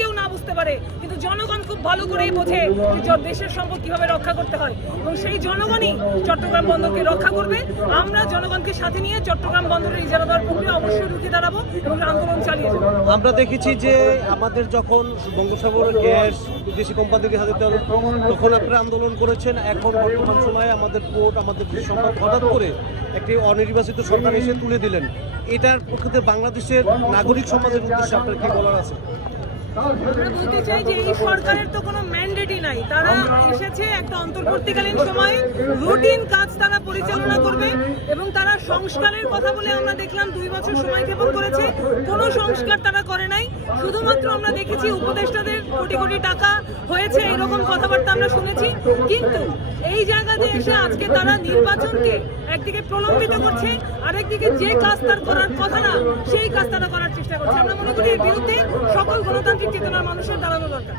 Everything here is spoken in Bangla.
কেউ না বুঝতে পারে, কিন্তু জনগণ খুব ভালো করেই বোঝে যে দেশের সম্পদ কীভাবে রক্ষা করতে হয়। এবং সেই জনগণই চট্টগ্রাম বন্দরকে রক্ষা করবে। আমরা জনগণকে সাথে নিয়ে চট্টগ্রাম বন্দরের ইজারা দেওয়ার প্রক্রিয়া অবশ্যই রুখে দাঁড়াবো এবং আন্দোলন চালিয়ে যাব। আমরা দেখেছি যে আমাদের যখন বঙ্গোসাগর গ্যাস বিদেশি কোম্পানিকে হাতে তখন আপনারা আন্দোলন করেছেন। এখন বর্তমান সময়ে আমাদের কোর্ট আমাদের সরকার হঠাৎ করে একটি অনির্বাচিত সরকার এসে তুলে দিলেন। এটার পক্ষে বাংলাদেশের নাগরিক সমাজের উদ্দেশ্যে আপনার কি বলার আছে? বলতে চাই যে এই সরকারের তো কোনো ম্যান্ডেটই নাই। তারা এসেছে একটা অন্তর্বর্তীকালীন সময়ে রুটিন কাজ তারা পরিচালনা করবে এবং তারা সংস্কারের কথা বলে আমরা দেখলাম দুই বছর সময় ক্ষেপণ করেছে। কোনো সংস্কার তারা করে নাই। শুধুমাত্র আমরা দেখেছি উপদেষ্টাদের কোটি কোটি টাকা হয়েছে এরকম কথাবার্তা আমরা শুনেছি। কিন্তু এই জায়গাতে এসে আজকে তারা নির্বাচনকে একদিকে প্রলম্বিত করছে, আরেকদিকে যে কাজ তার করার কথা না, সেই কাজ তারা করার চেষ্টা করছে। আমরা মনে করি এর বিরুদ্ধে গণতান্ত্রিক চেতনার মানুষের দাঁড়ানো দরকার।